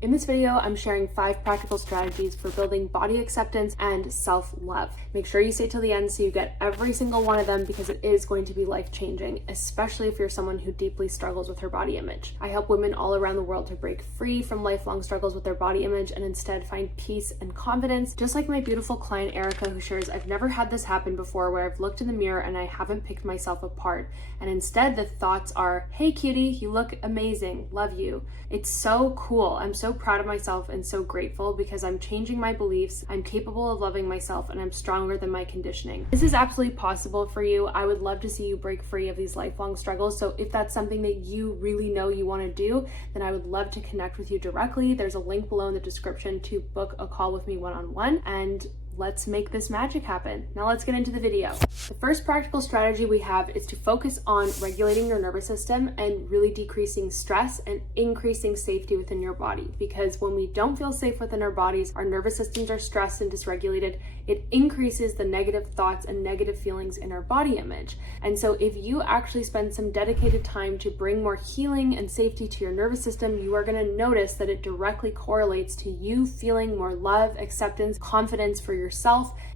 In this video, I'm sharing 5 practical strategies for building body acceptance and self-love. Make sure you stay till the end so you get every single one of them because it is going to be life-changing, especially if you're someone who deeply struggles with her body image. I help women all around the world to break free from lifelong struggles with their body image and instead find peace and confidence, just like my beautiful client Erica, who shares, I've never had this happen before where I've looked in the mirror and I haven't picked myself apart. And instead the thoughts are, hey cutie, you look amazing, love you. It's so cool. I'm so proud of myself and so grateful because I'm changing my beliefs, I'm capable of loving myself, and I'm stronger than my conditioning. This is absolutely possible for you. I would love to see you break free of these lifelong struggles. So if that's something that you really know you want to do, then I would love to connect with you directly. There's a link below in the description to book a call with me one-on-one, and let's make this magic happen. Now let's get into the video. The first practical strategy we have is to focus on regulating your nervous system and really decreasing stress and increasing safety within your body. Because when we don't feel safe within our bodies, our nervous systems are stressed and dysregulated. It increases the negative thoughts and negative feelings in our body image. And so if you actually spend some dedicated time to bring more healing and safety to your nervous system, you are going to notice that it directly correlates to you feeling more love, acceptance, confidence for yourself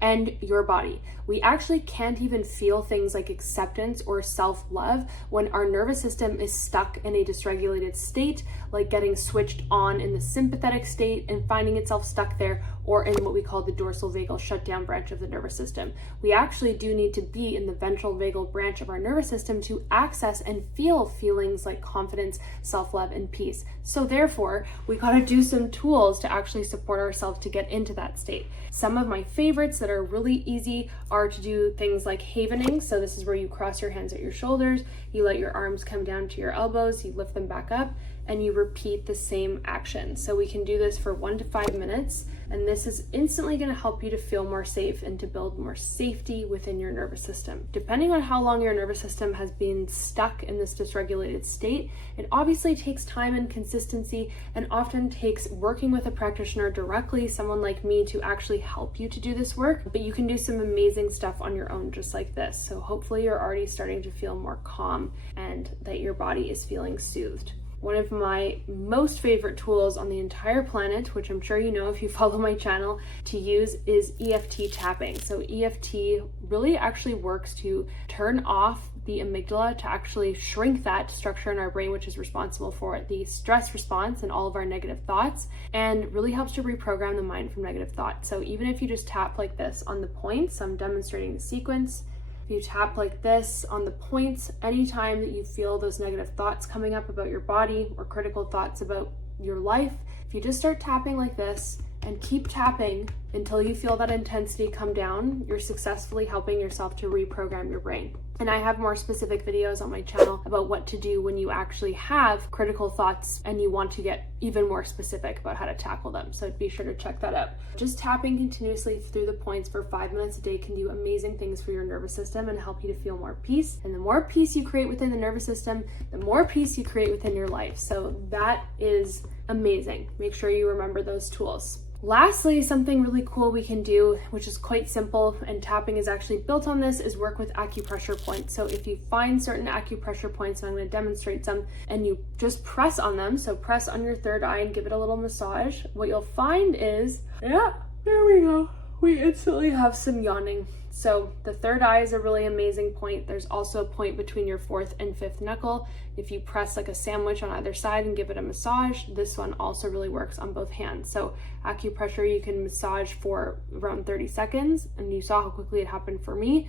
and your body. We actually can't even feel things like acceptance or self-love when our nervous system is stuck in a dysregulated state, like getting switched on in the sympathetic state and finding itself stuck there, or in what we call the dorsal vagal shutdown branch of the nervous system. We actually do need to be in the ventral vagal branch of our nervous system to access and feel feelings like confidence, self-love, and peace. So therefore, we gotta do some tools to actually support ourselves to get into that state. Some of my favorites that are really easy are to do things like havening. So this is where you cross your hands at your shoulders, you let your arms come down to your elbows, you lift them back up, and you repeat the same action. So we can do this for 1 to 5 minutes, and this is instantly going to help you to feel more safe and to build more safety within your nervous system. Depending on how long your nervous system has been stuck in this dysregulated state, it obviously takes time and consistency, and often takes working with a practitioner directly, someone like me, to actually help you to do this work. But you can do some amazing stuff on your own just like this. So hopefully you're already starting to feel more calm and that your body is feeling soothed. One of my most favorite tools on the entire planet, which I'm sure you know if you follow my channel, to use is EFT tapping. So EFT really actually works to turn off the amygdala, to actually shrink that structure in our brain, which is responsible for the stress response and all of our negative thoughts, and really helps to reprogram the mind from negative thoughts. So even if you just tap like this on the points, I'm demonstrating the sequence. You tap like this on the points anytime that you feel those negative thoughts coming up about your body or critical thoughts about your life. If you just start tapping like this and keep tapping until you feel that intensity come down, you're successfully helping yourself to reprogram your brain. And I have more specific videos on my channel about what to do when you actually have critical thoughts and you want to get even more specific about how to tackle them. So be sure to check that out. Just tapping continuously through the points for 5 minutes a day can do amazing things for your nervous system and help you to feel more peace. And the more peace you create within the nervous system, the more peace you create within your life. So that is amazing. Make sure you remember those tools. Lastly, something really cool we can do, which is quite simple, and tapping is actually built on this, is work with acupressure points. So if you find certain acupressure points, and I'm going to demonstrate some, and you just press on them, so press on your third eye and give it a little massage, what you'll find is, yeah, there we go. We instantly have some yawning. So the third eye is a really amazing point. There's also a point between your 4th and 5th knuckle. If you press like a sandwich on either side and give it a massage, this one also really works on both hands. So acupressure, you can massage for around 30 seconds, and you saw how quickly it happened for me.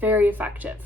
Very effective.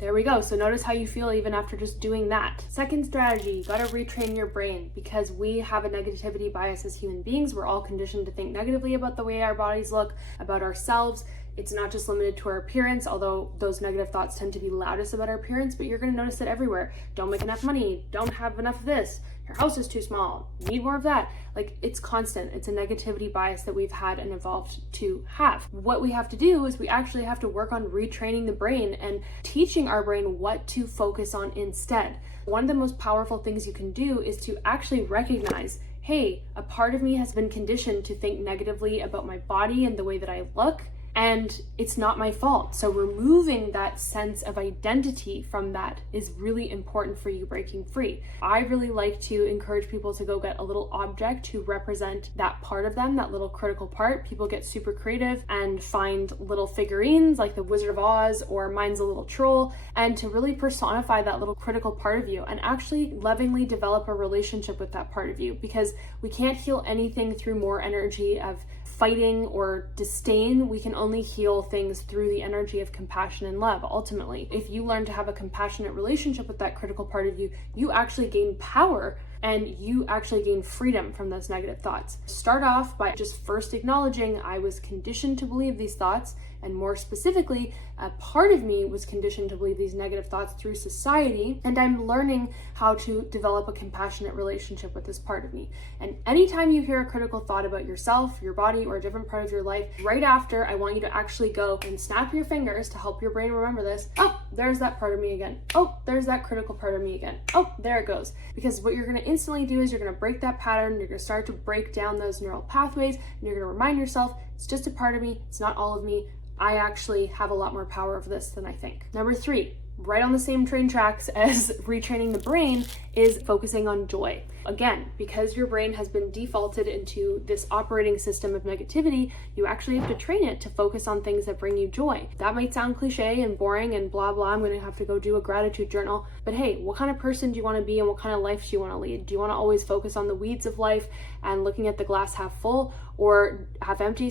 There we go. So notice how you feel even after just doing that. Second strategy, you gotta retrain your brain, because we have a negativity bias as human beings. We're all conditioned to think negatively about the way our bodies look, about ourselves. It's not just limited to our appearance, although those negative thoughts tend to be loudest about our appearance, but you're gonna notice it everywhere. Don't make enough money, don't have enough of this, your house is too small, need more of that. Like, it's constant. It's a negativity bias that we've had and evolved to have. What we have to do is we actually have to work on retraining the brain and teaching our brain what to focus on instead. One of the most powerful things you can do is to actually recognize, hey, a part of me has been conditioned to think negatively about my body and the way that I look, and it's not my fault. So removing that sense of identity from that is really important for you breaking free. I really like to encourage people to go get a little object to represent that part of them, that little critical part. People get super creative and find little figurines like the Wizard of Oz or Mine's a Little Troll, and to really personify that little critical part of you and actually lovingly develop a relationship with that part of you, because we can't heal anything through more energy of fighting or disdain. We can only heal things through the energy of compassion and love. Ultimately, if you learn to have a compassionate relationship with that critical part of you, you actually gain power and you actually gain freedom from those negative thoughts. Start off by just first acknowledging I was conditioned to believe these thoughts, and more specifically, a part of me was conditioned to believe these negative thoughts through society, and I'm learning how to develop a compassionate relationship with this part of me. And anytime you hear a critical thought about yourself, your body, or a different part of your life, right after, I want you to actually go and snap your fingers to help your brain remember this. Oh, there's that part of me again. Oh, there's that critical part of me again. Oh, there it goes. Because what you're going to instantly do is you're going to break that pattern, you're going to start to break down those neural pathways, and you're going to remind yourself, it's just a part of me, it's not all of me. I actually have a lot more power over this than I think. Number 3, right on the same train tracks as retraining the brain, is focusing on joy. Again, because your brain has been defaulted into this operating system of negativity, you actually have to train it to focus on things that bring you joy. That might sound cliche and boring and blah, blah, I'm gonna have to go do a gratitude journal, but hey, what kind of person do you wanna be and what kind of life do you wanna lead? Do you wanna always focus on the weeds of life and looking at the glass half full or half empty,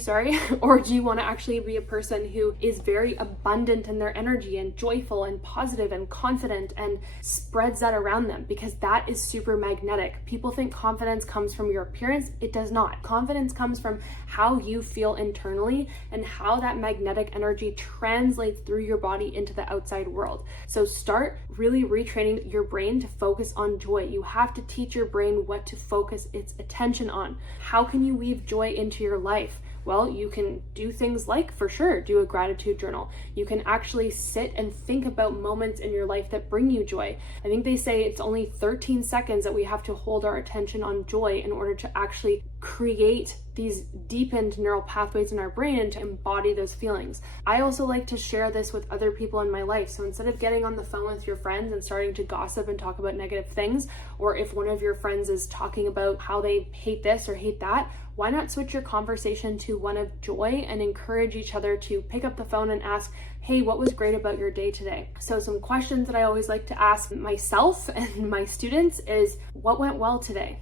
or do you wanna actually be a person who is very abundant in their energy and joyful and positive and confident and spreads that around them? Because that is super magnetic. People think confidence comes from your appearance. It does not. Confidence comes from how you feel internally and how that magnetic energy translates through your body into the outside world. So start really retraining your brain to focus on joy. You have to teach your brain what to focus its attention on. How can you weave joy into your life? Well, you can do things like, for sure, do a gratitude journal. You can actually sit and think about moments in your life that bring you joy. I think they say it's only 13 seconds that we have to hold our attention on joy in order to actually create these deepened neural pathways in our brain and to embody those feelings. I also like to share this with other people in my life. So instead of getting on the phone with your friends and starting to gossip and talk about negative things, or if one of your friends is talking about how they hate this or hate that, why not switch your conversation to one of joy and encourage each other to pick up the phone and ask, hey, what was great about your day today? So some questions that I always like to ask myself and my students is, what went well today?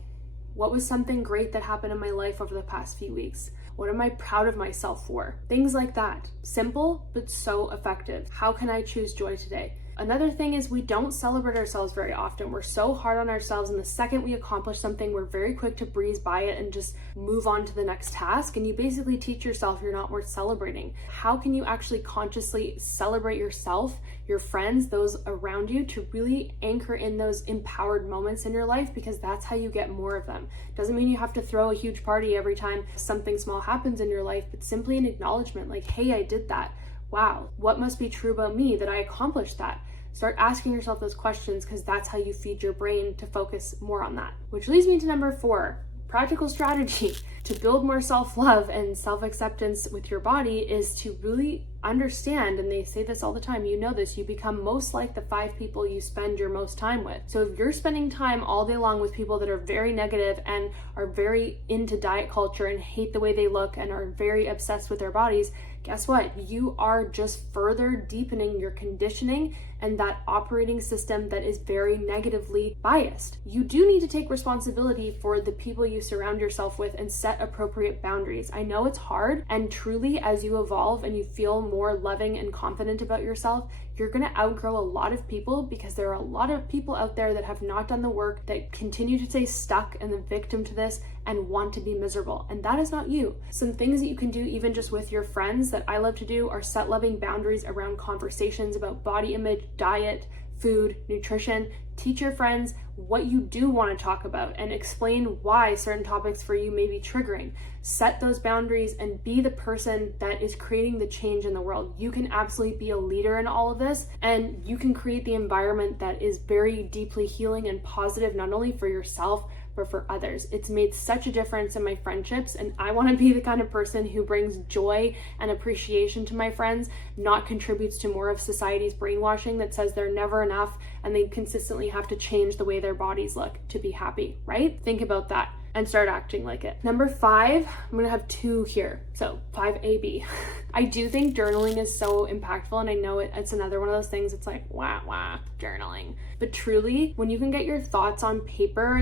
What was something great that happened in my life over the past few weeks? What am I proud of myself for? Things like that. Simple, but so effective. How can I choose joy today? Another thing is we don't celebrate ourselves very often. We're so hard on ourselves, and the second we accomplish something, we're very quick to breeze by it and just move on to the next task. And you basically teach yourself you're not worth celebrating. How can you actually consciously celebrate yourself, your friends, those around you, to really anchor in those empowered moments in your life? Because that's how you get more of them. Doesn't mean you have to throw a huge party every time something small happens in your life, but simply an acknowledgement like, hey, I did that. Wow, what must be true about me that I accomplished that? Start asking yourself those questions, because that's how you feed your brain to focus more on that. Which leads me to number 4, practical strategy to build more self-love and self-acceptance with your body is to really understand, and they say this all the time, you know this, you become most like the 5 people you spend your most time with. So if you're spending time all day long with people that are very negative and are very into diet culture and hate the way they look and are very obsessed with their bodies, guess what? You are just further deepening your conditioning and that operating system that is very negatively biased. You do need to take responsibility for the people you surround yourself with and set appropriate boundaries. I know it's hard, and truly as you evolve and you feel more loving and confident about yourself, you're going to outgrow a lot of people, because there are a lot of people out there that have not done the work, that continue to stay stuck and the victim to this and want to be miserable. And that is not you. Some things that you can do even just with your friends that I love to do are set loving boundaries around conversations about body image, diet, food, nutrition. Teach your friends what you do want to talk about and explain why certain topics for you may be triggering. Set those boundaries and be the person that is creating the change in the world. You can absolutely be a leader in all of this, and you can create the environment that is very deeply healing and positive, not only for yourself, but for others. It's made such a difference in my friendships, and I want to be the kind of person who brings joy and appreciation to my friends, not contributes to more of society's brainwashing that says they're never enough and they consistently have to change the way their bodies look to be happy, right? Think about that and start acting like it. Number 5, I'm gonna have 2 here. So 5AB. I do think journaling is so impactful, and I know it's another one of those things, it's like, wah, journaling. But truly, when you can get your thoughts on paper,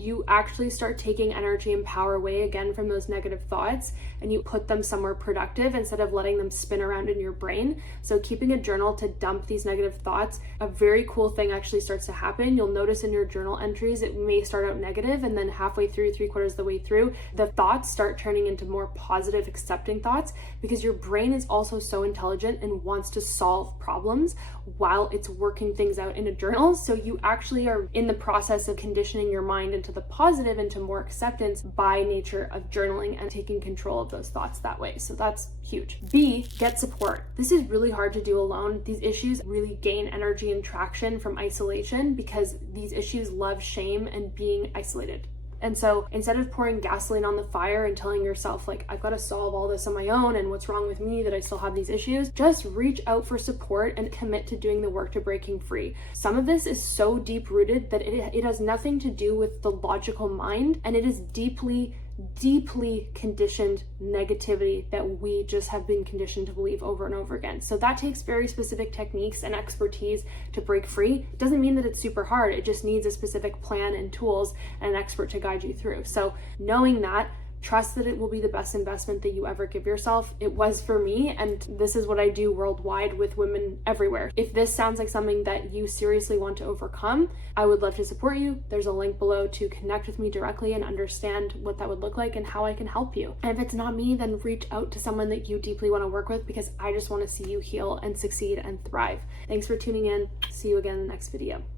you actually start taking energy and power away again from those negative thoughts, and you put them somewhere productive instead of letting them spin around in your brain. So keeping a journal to dump these negative thoughts, a very cool thing actually starts to happen. You'll notice in your journal entries, it may start out negative, and then halfway through, 3/4 of the way through, the thoughts start turning into more positive, accepting thoughts, because your brain is also so intelligent and wants to solve problems while it's working things out in a journal. So you actually are in the process of conditioning your mind into the positive, into more acceptance by nature of journaling and taking control of those thoughts that way. So that's huge. B, get support. This is really hard to do alone. These issues really gain energy and traction from isolation because these issues love shame and being isolated. And so instead of pouring gasoline on the fire and telling yourself like, I've got to solve all this on my own and what's wrong with me that I still have these issues, just reach out for support and commit to doing the work to breaking free. Some of this is so deep rooted that it has nothing to do with the logical mind, and it is deeply conditioned negativity that we just have been conditioned to believe over and over again. So that takes very specific techniques and expertise to break free. It doesn't mean that it's super hard. It just needs a specific plan and tools and an expert to guide you through. So knowing that, trust that it will be the best investment that you ever give yourself. It was for me, and this is what I do worldwide with women everywhere. If this sounds like something that you seriously want to overcome, I would love to support you. There's a link below to connect with me directly and understand what that would look like and how I can help you. And if it's not me, then reach out to someone that you deeply want to work with, because I just want to see you heal and succeed and thrive. Thanks for tuning in. See you again in the next video.